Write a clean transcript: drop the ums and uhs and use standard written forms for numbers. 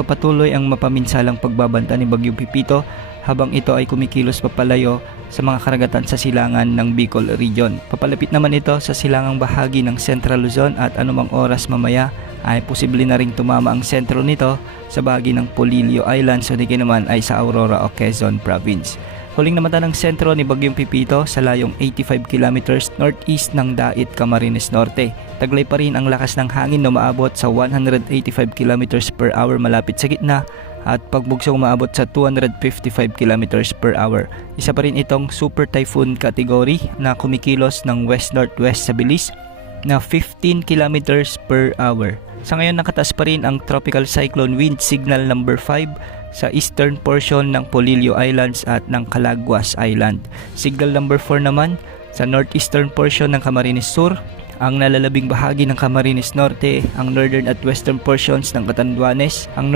nagpapatuloy ang mapaminsalang pagbabanta ni Bagyong Pipito habang ito ay kumikilos papalayo sa mga karagatan sa silangan ng Bicol Region. Papalapit naman ito sa silangang bahagi ng Central Luzon at anumang oras mamaya ay posible na ring tumama ang sentro nito sa bahagi ng Polillo Islands o di naman ay sa Aurora o Quezon Province. Huling namata ng sentro ni Bagyong Pipito sa layong 85 kilometers northeast ng Dait, Camarines Norte. Taglay pa rin ang lakas ng hangin na umaabot sa 185 kilometers per hour malapit sa gitna at pagbugsong umaabot sa 255 kilometers per hour. Isa pa rin itong super typhoon category na kumikilos ng west-northwest sa bilis na 15 kilometers per hour. Sa ngayon nakataas pa rin ang tropical cyclone wind signal number 5 sa eastern portion ng Polillo Islands at ng Calaguas Island. Signal number 4 naman sa northeastern portion ng Camarines Sur, ang nalalabing bahagi ng Camarines Norte, ang northern at western portions ng Catanduanes, ang